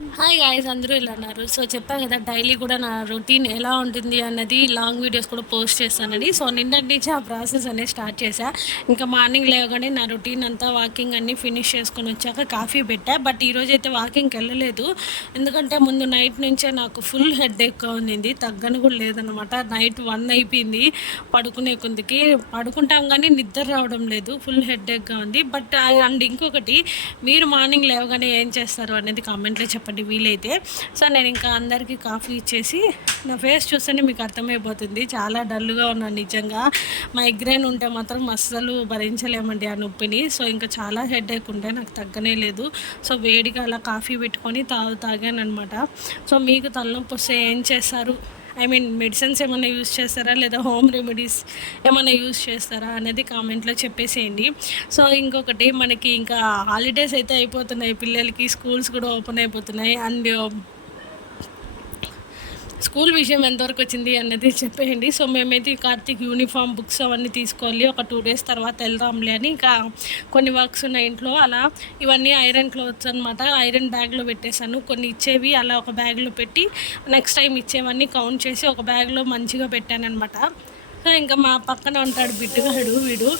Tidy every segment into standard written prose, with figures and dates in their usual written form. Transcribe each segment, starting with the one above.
Hi guys, అందరూ ఇలా అన్నారు. సో చెప్పా కదా, డైలీ కూడా నా రొటీన్ ఎలా ఉంటుంది అన్నది లాంగ్ వీడియోస్ కూడా పోస్ట్ చేస్తానని. సో నిన్నటి నుంచి ఆ ప్రాసెస్ అనేది స్టార్ట్ చేశా. ఇంకా మార్నింగ్ లేవగానే నా రొటీన్ అంతా వాకింగ్ అన్నీ ఫినిష్ చేసుకొని వచ్చాక కాఫీ పెట్టా. బట్ ఈరోజు అయితే వాకింగ్కి వెళ్ళలేదు, ఎందుకంటే ముందు నైట్ నుంచే నాకు ఫుల్ హెడ్ ఎక్గా ఉంది, తగ్గను కూడా లేదనమాట. నైట్ 1 అయిపోయింది పడుకునే కొందికి. పడుకుంటాం కానీ నిద్ర రావడం లేదు, ఫుల్ హెడ్ ఎక్గా ఉంది. బట్ అండ్ ఇంకొకటి, మీరు మార్నింగ్ లేవగానే ఏం చేస్తారు అనేది కామెంట్లో చెప్పండి వీలైతే. సో నేను ఇంకా అందరికీ కాఫీ ఇచ్చేసి, నా ఫేస్ చూస్తేనే మీకు అర్థమైపోతుంది చాలా డల్గా ఉన్నాను నిజంగా. మైగ్రేన్ ఉంటే మాత్రం అస్సలు భరించలేమండి ఆ నొప్పిని. సో ఇంకా చాలా హెడేక్ ఉంటే నాకు తగ్గనే లేదు. సో వేడిగా అలా కాఫీ పెట్టుకొని తాగాను అనమాట. సో మీకు తలనొప్పి వస్తే ఏం చేస్తారు? మెడిసిన్స్ ఏమైనా యూస్ చేస్తారా, లేదా హోమ్ రెమెడీస్ ఏమైనా యూస్ చేస్తారా అనేది కామెంట్లో చెప్పేసేయండి. సో ఇంకొకటి, మనకి ఇంకా హాలిడేస్ అయితే అయిపోతున్నాయి, పిల్లలకి స్కూల్స్ కూడా ఓపెన్ అయిపోతున్నాయి. అండ్ స్కూల్ విషయం ఎంతవరకు వచ్చింది అన్నది చెప్పేయండి. సో మేమైతే కార్తీక్ యూనిఫామ్, బుక్స్ అవన్నీ తీసుకోవాలి, ఒక 2 days తర్వాత వెళ్దాంలే అని ఇంకా కొన్ని వర్క్స్ ఉన్నాయి ఇంట్లో. అలా ఇవన్నీ ఐరన్ క్లోత్స్ అనమాట, ఐరన్ బ్యాగ్లో పెట్టేశాను. కొన్ని ఇచ్చేవి అలా ఒక బ్యాగ్లో పెట్టి, నెక్స్ట్ టైం ఇచ్చేవన్నీ కౌంట్ చేసి ఒక బ్యాగ్లో మంచిగా పెట్టాను అనమాట. సో ఇంకా మా పక్కన ఉంటాడు బిట్టుగాడు, వీడు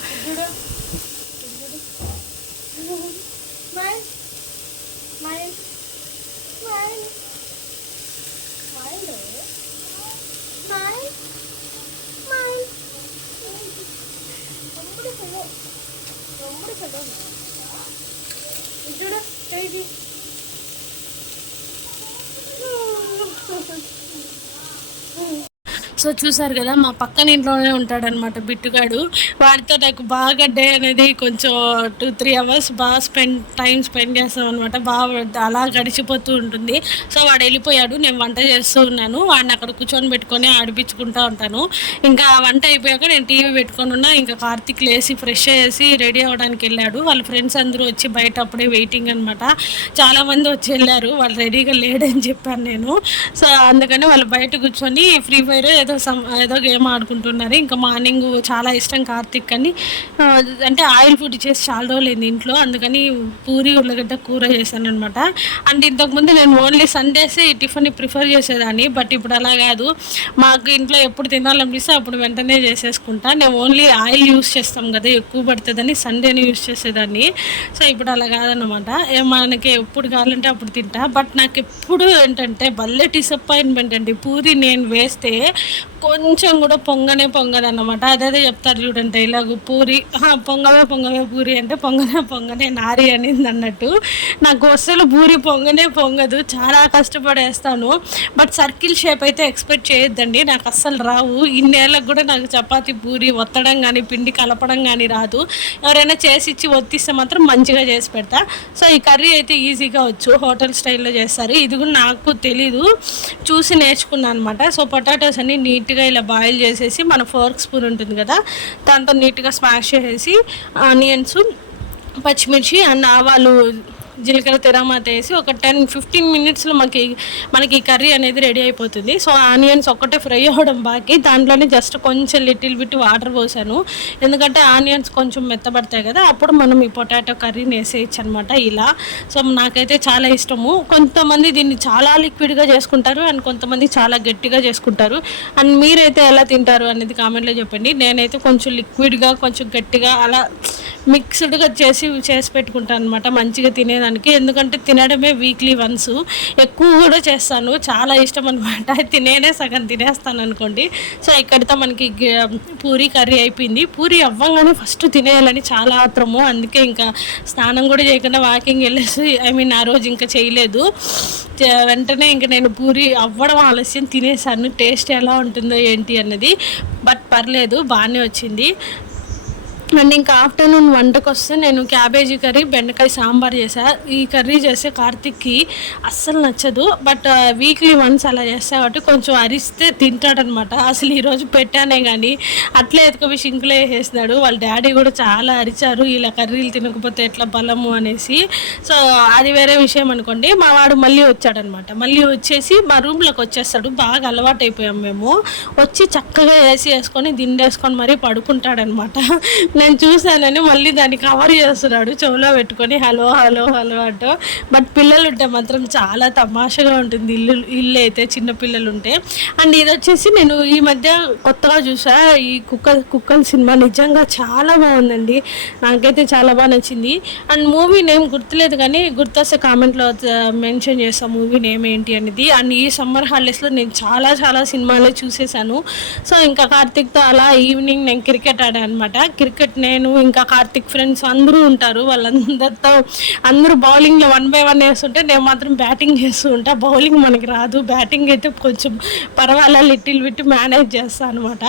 సో చూసారు కదా, మా పక్కన ఇంట్లోనే ఉంటాడనమాట బిట్టుగాడు. వాడితో నాకు బాగా డే అనేది కొంచెం 2-3 hours బాగా టైం స్పెండ్ చేస్తాం అనమాట. బాగా అలా గడిచిపోతూ ఉంటుంది. సో వాడు వెళ్ళిపోయాడు, నేను వంట చేస్తూ ఉన్నాను. వాడిని అక్కడ కూర్చొని పెట్టుకొని ఆడిపించుకుంటూ ఉంటాను. ఇంకా వంట అయిపోయాక నేను టీవీ పెట్టుకొని ఉన్నా. ఇంకా కార్తీక్ లేసి ఫ్రెష్ అయ్యేసి రెడీ అవ్వడానికి వెళ్ళాడు. వాళ్ళ ఫ్రెండ్స్ అందరూ వచ్చి బయట అప్పుడే వెయిటింగ్ అనమాట. చాలామంది వచ్చి వెళ్ళారు, వాళ్ళు రెడీగా లేడని చెప్పాను నేను. సో అందుకని వాళ్ళు బయట కూర్చొని ఫ్రీ ఫైర్ ఏదో గేమ్ ఆడుకుంటున్నారు. ఇంకా మార్నింగ్ చాలా ఇష్టం కార్తీక్ అని, అంటే ఆయిల్ ఫుడ్ చేసి చాలా రోజులైంది ఇంట్లో, అందుకని పూరి ఉల్లగడ్డ కూర చేశాను అనమాట. అంటే ఇంతకుముందు నేను ఓన్లీ సండేసే ఈ టిఫిన్ ప్రిఫర్ చేసేదాన్ని, బట్ ఇప్పుడు అలా కాదు. మాకు ఇంట్లో ఎప్పుడు తినాలనిపిస్తే అప్పుడు వెంటనే చేసేసుకుంటా. నేను ఓన్లీ ఆయిల్ యూస్ చేస్తాం కదా, ఎక్కువ పడుతుందని సండేని యూస్ చేసేదాన్ని. సో ఇప్పుడు అలా కాదనమాట, మనకి ఎప్పుడు కావాలంటే అప్పుడు తింటా. బట్ నాకు ఎప్పుడు ఏంటంటే భలే డిసప్పాయింట్మెంట్ అండి, పూరి నేను వేస్తే కొంచెం కూడా పొంగదన్నమాట. అదే చెప్తారు చూడండి డైలాగు, పూరి పొంగవే పూరి అంటే పొంగనే నారి అనింది అన్నట్టు. నాకు అసలు పూరి పొంగదు, చాలా కష్టపడేస్తాను. బట్ సర్కిల్ షేప్ అయితే ఎక్స్పెక్ట్ చేయొద్దండి, నాకు అస్సలు రావు. ఇన్నేళ్ళకు కూడా నాకు చపాతీ పూరి ఒత్తడం కానీ పిండి కలపడం కానీ రాదు. ఎవరైనా చేసి ఇచ్చి ఒత్తిస్తే మాత్రం మంచిగా చేసి పెడతా. సో ఈ కర్రీ అయితే ఈజీగా వచ్చు, హోటల్ స్టైల్లో చేస్తారు. ఇది కూడా నాకు తెలీదు, చూసి నేర్చుకున్నాను అనమాట. సో పొటాటోస్ అన్ని నీట్గా ఇలా బాయిల్ చేసేసి, మన ఫోర్క్ స్పూన్ ఉంటుంది కదా, దాంతో నీట్గా స్మాష్ చేసేసి ఆనియన్స్, పచ్చిమిర్చి అండ్ ఆవాలు, జీలకర్ర, తెరమాత వేసి ఒక 10-15 minutesలో మనకి కర్రీ అనేది రెడీ అయిపోతుంది. సో ఆనియన్స్ ఒక్కటే ఫ్రై అవ్వడం బాకీ, దాంట్లోనే జస్ట్ కొంచెం లిటిల్ బిట్ వాటర్ పోసాను, ఎందుకంటే ఆనియన్స్ కొంచెం మెత్తబడతాయి కదా, అప్పుడు మనం ఈ పొటాటో కర్రీని వేసేయచ్చు అనమాట ఇలా. సో నాకైతే చాలా ఇష్టము. కొంతమంది దీన్ని చాలా లిక్విడ్గా చేసుకుంటారు అండ్ కొంతమంది చాలా గట్టిగా చేసుకుంటారు. అండ్ మీరైతే ఎలా తింటారు అనేది కామెంట్లో చెప్పండి. నేనైతే కొంచెం లిక్విడ్గా, కొంచెం గట్టిగా అలా మిక్స్డ్గా చేసి పెట్టుకుంటాను అనమాట, మంచిగా తినేదానికి. ఎందుకంటే తినడమే వీక్లీ వన్స్, ఎక్కువ కూడా చేస్తాను, చాలా ఇష్టం అనమాట. నేనే సగం తినేస్తాను అనుకోండి. సో ఇక్కడితో మనకి పూరి కర్రీ అయిపోయింది. పూరి అవ్వగానే ఫస్ట్ తినేయాలని చాలా ఆత్రము, అందుకే ఇంకా స్నానం కూడా చేయకుండా వాకింగ్ వెళ్ళేసి ఆ రోజు ఇంకా చేయలేదు. వెంటనే ఇంకా నేను పూరి అవ్వడం ఆలస్యం తినేసాను. టేస్ట్ ఎలా ఉంటుందో ఏంటి అన్నది, బట్ పర్లేదు, బాగానే వచ్చింది. అండ్ ఇంకా ఆఫ్టర్నూన్ వంటకు వస్తే నేను క్యాబేజీ కర్రీ, బెండకాయ సాంబార్ చేశాను. ఈ కర్రీ చేస్తే కార్తిక్కి అస్సలు నచ్చదు, బట్ వీక్లీ వన్స్ అలా చేస్తా కాబట్టి కొంచెం అరిస్తే తింటాడనమాట. అసలు ఈరోజు పెట్టానే కానీ అట్లే ఎత్తుకొని షింకులో వేసేస్తున్నాడు. వాళ్ళ డాడీ కూడా చాలా అరిచారు, ఇలా కర్రీలు తినకపోతే ఎట్లా బలము అనేసి. సో అది వేరే విషయం అనుకోండి. మా వాడు మళ్ళీ వచ్చాడనమాట, మళ్ళీ వచ్చేసి మా రూమ్లోకి వచ్చేస్తాడు. బాగా అలవాటు అయిపోయాం మేము, వచ్చి చక్కగా ఏసీ వేసుకొని దిండేసుకొని మరీ పడుకుంటాడనమాట. నేను చూశానని మళ్ళీ దాన్ని కవర్ చేస్తున్నాడు చెవులో పెట్టుకొని హలో హలో హలో అంటూ. బట్ పిల్లలు ఉంటే మాత్రం చాలా తమాషగా ఉంటుంది ఇల్లు అయితే, చిన్న పిల్లలు ఉంటే. అండ్ ఇది వచ్చేసి నేను ఈ మధ్య కొత్తగా చూసా ఈ కుక్కల సినిమా. నిజంగా చాలా బాగుందండి, నాకైతే చాలా బాగా నచ్చింది. అండ్ మూవీ నేమ్ గుర్తులేదు కానీ గుర్తొస్తే కామెంట్లో మెన్షన్ చేస్తాను మూవీ నేమ్ ఏంటి అనేది. అండ్ ఈ సమ్మర్ హాలిడేస్లో నేను చాలా చాలా సినిమాలే చూసేసాను. సో ఇంకా కార్తిక్తో అలా ఈవినింగ్ నేను క్రికెట్ ఆడాను అనమాట. క్రికెట్ నేను ఇంకా కార్తిక్ ఫ్రెండ్స్ అందరూ ఉంటారు, వాళ్ళందరితో అందరూ బౌలింగ్లో 1 by 1 వేస్తుంటే నేను మాత్రం బ్యాటింగ్ చేస్తూ ఉంటా. బౌలింగ్ మనకి రాదు, బ్యాటింగ్ అయితే కొంచెం పర్వాలేదు లిటిల్ బిట్ మేనేజ్ చేస్తాను అనమాట.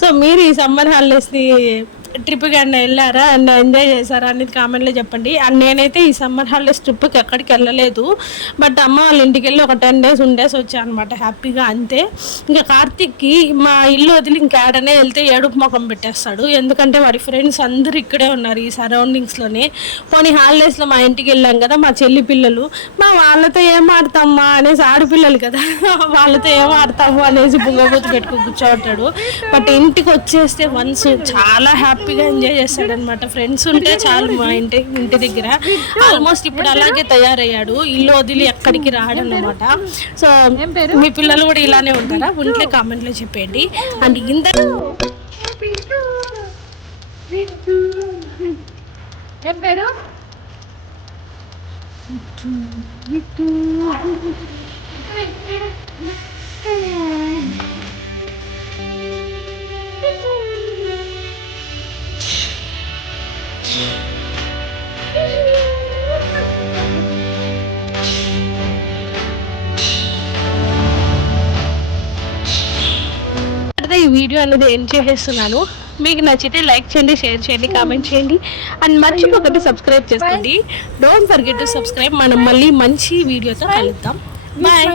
సో మీరు ఈ సమ్మర్ హాలిడేస్ని ట్రిప్కి అన్న వెళ్ళారా అండ్ ఎంజాయ్ చేశారా అనేది కామెంట్లో చెప్పండి. అండ్ నేనైతే ఈ సమ్మర్ హాలిడేస్ ట్రిప్కి ఎక్కడికి వెళ్ళలేదు, బట్ అమ్మ వాళ్ళ ఇంటికి వెళ్ళి ఒక 10 days ఉండేసి వచ్చాను అనమాట హ్యాపీగా, అంతే. ఇంకా కార్తిక్కి మా ఇల్లు వదిలి ఇంకేడనే వెళ్తే ఏడుపు ముఖం పెట్టేస్తాడు, ఎందుకంటే వాడి ఫ్రెండ్స్ అందరూ ఇక్కడే ఉన్నారు ఈ సరౌండింగ్స్లోనే. పోనీ హాలిడేస్లో మా ఇంటికి వెళ్ళాం కదా, మా చెల్లి పిల్లలు వాళ్ళతో ఏం ఆడతామ్మా అనేసి, ఆడపిల్లలు కదా వాళ్ళతో ఏం ఆడతాము అనేసి బుంగబూత పెట్టుకుని కూర్చోంటాడు. బట్ ఇంటికి వచ్చేస్తే వన్స్ చాలా హ్యాపీగా ఎంజాయ్ చేస్తాడనమాట. ఫ్రెండ్స్ ఉంటే చాలు మా ఇంటి దగ్గర. ఆల్మోస్ట్ ఇప్పుడు అలాగే తయారయ్యాడు, ఇల్లు వదిలి ఎక్కడికి రాడనమాట. సో మీ పిల్లలు కూడా ఇలానే ఉంటారా? ఉంటే కామెంట్లో చెప్పండి. అండ్ ఇంత ఏం పేరు ఈ వీడియో అనేది ఎంజాయ్ చేస్తున్నాను. మీకు నచ్చితే లైక్ చేయండి, షేర్ చేయండి, కామెంట్ చేయండి. అండ్ మర్చిపోకండి సబ్స్క్రైబ్ చేసుకోండి. Don't forget to subscribe. మనం మళ్ళీ మంచి వీడియోతో కలుద్దాం. బాయ్.